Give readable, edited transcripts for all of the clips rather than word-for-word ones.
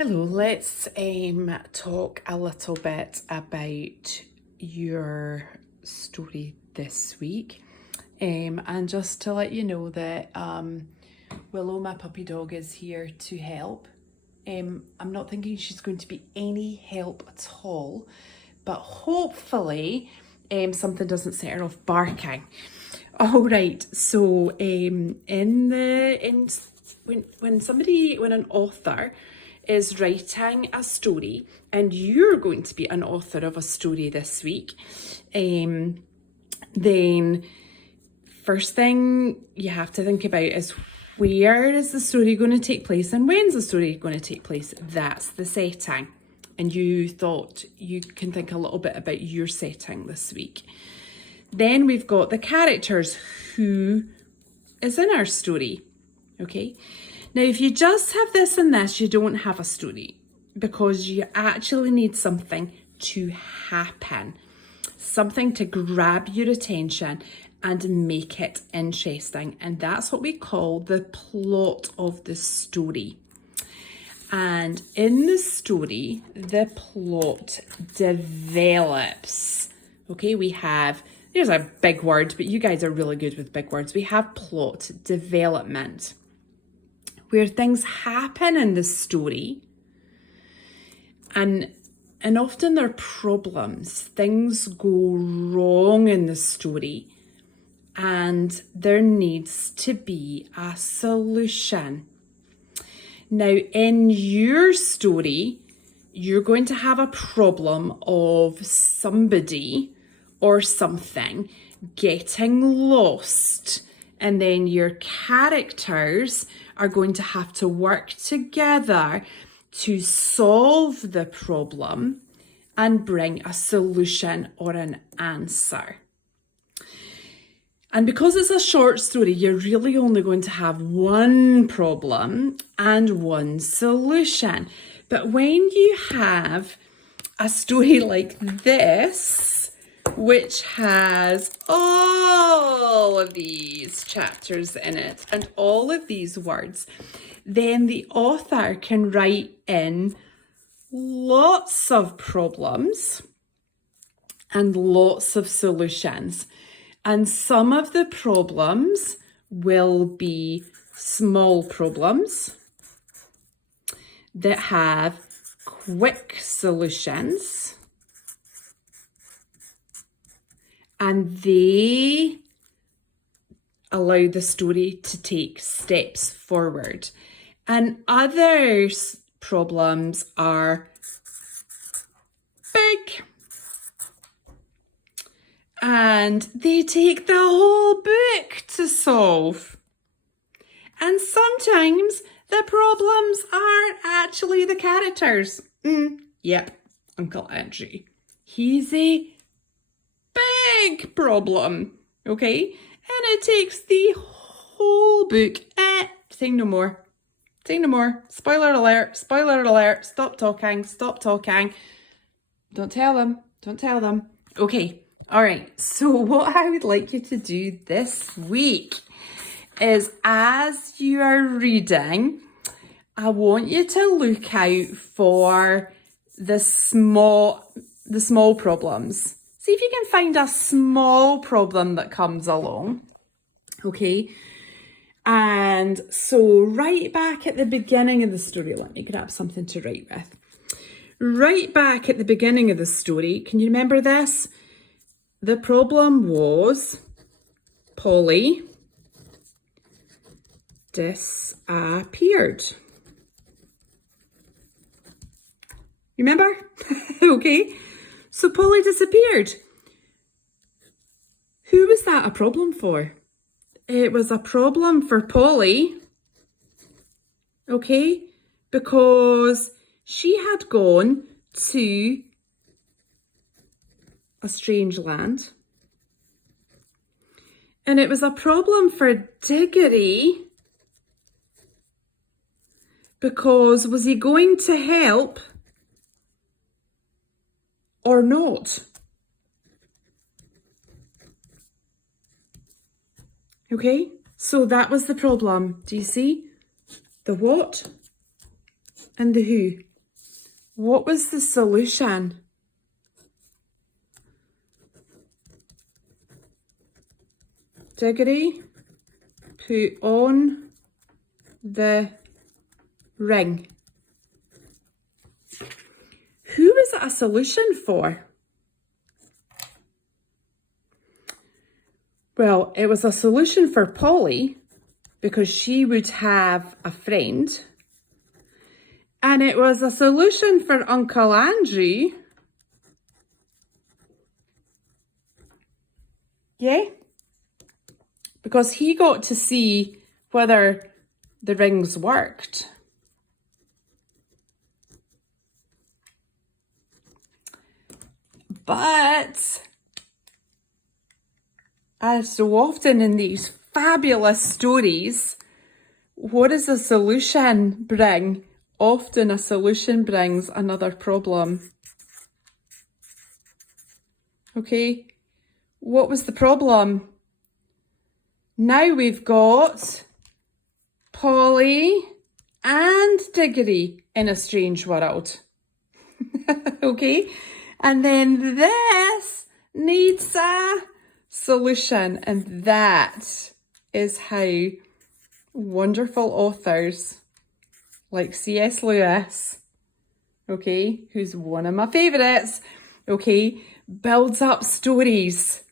Hello, let's talk a little bit about your story this week. And just to let you know that Willow, my puppy dog, is here to help. I'm not thinking she's going to be any help at all, but hopefully something doesn't set her off barking. All right, so when an author is writing a story, and you're going to be an author of a story this week, then first thing you have to think about is where is the story going to take place and when's the story going to take place? That's the setting. And you thought you can think a little bit about your setting this week. Then we've got the characters, who is in our story, okay? Now, if you just have this and this, you don't have a story, because you actually need something to happen, something to grab your attention and make it interesting. And that's what we call the plot of the story. And in the story, the plot develops. Okay, there's a big word, but you guys are really good with big words. We have plot development, where things happen in the story, and often they're problems. Things go wrong in the story, and there needs to be a solution. Now, in your story, you're going to have a problem of somebody or something getting lost, and then your characters are going to have to work together to solve the problem and bring a solution or an answer. And because it's a short story, you're really only going to have one problem and one solution. But when you have a story like this, which has all of these chapters in it and all of these words, then the author can write in lots of problems and lots of solutions. And some of the problems will be small problems that have quick solutions, and they allow the story to take steps forward. And other problems are big, and they take the whole book to solve. And sometimes the problems are actually the characters. Yep, Uncle Andrew. He's a big problem, okay? And it takes the whole book. Say no more. Say no more. Spoiler alert. Spoiler alert. Stop talking. Stop talking. Don't tell them. Don't tell them. Okay. All right. So what I would like you to do this week is, as you are reading, I want you to look out for the small problems. See if you can find a small problem that comes along, okay? And so right back at the beginning of the story, let me grab something to write with. Right back at the beginning of the story, can you remember this? The problem was Polly disappeared. Remember? Okay. So Polly disappeared. Who was that a problem for? It was a problem for Polly, okay, because she had gone to a strange land. And it was a problem for Diggory, because was he going to help or not? Okay, so that was the problem. Do you see? The what and the who. What was the solution? Diggory, put on the ring. Who was it a solution for? Well, it was a solution for Polly because she would have a friend. And it was a solution for Uncle Andrew. Yeah? Because he got to see whether the rings worked. But as so often in these fabulous stories, what does a solution bring? Often a solution brings another problem. Okay, what was the problem? Now we've got Polly and Diggory in a strange world. Okay, and then this needs a solution, and that is how wonderful authors like C.S. Lewis, okay, who's one of my favourites, okay, builds up stories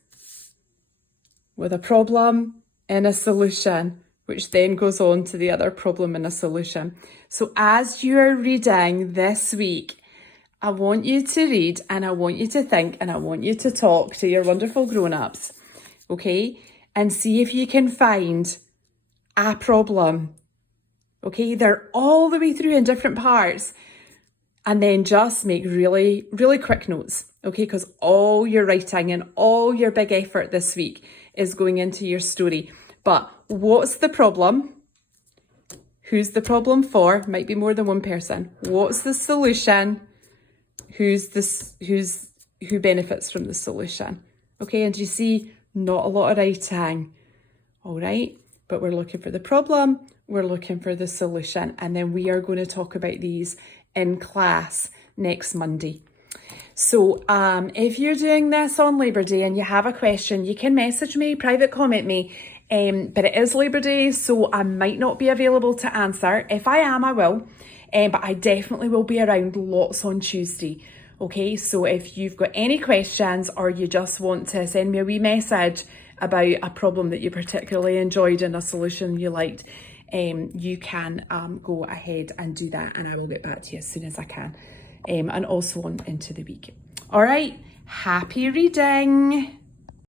with a problem and a solution, which then goes on to the other problem and a solution. So as you're reading this week, I want you to read and I want you to think and I want you to talk to your wonderful grown-ups, okay, and see if you can find a problem. Okay, they're all the way through in different parts. And then just make really, really quick notes, okay? Because all your writing and all your big effort this week is going into your story. But what's the problem? Who's the problem for? Might be more than one person. What's the solution? Who benefits from the solution? Okay, and you see, not a lot of writing. All right, but we're looking for the problem. We're looking for the solution, and then we are going to talk about these in class next Monday. So if you're doing this on Labour Day and you have a question, you can message me, private comment me, but it is Labour Day, so I might not be available to answer. If I am, I will, but I definitely will be around lots on Tuesday. Okay, so if you've got any questions or you just want to send me a wee message about a problem that you particularly enjoyed and a solution you liked, you can go ahead and do that, and I will get back to you as soon as I can, and also on into the week. All right, happy reading.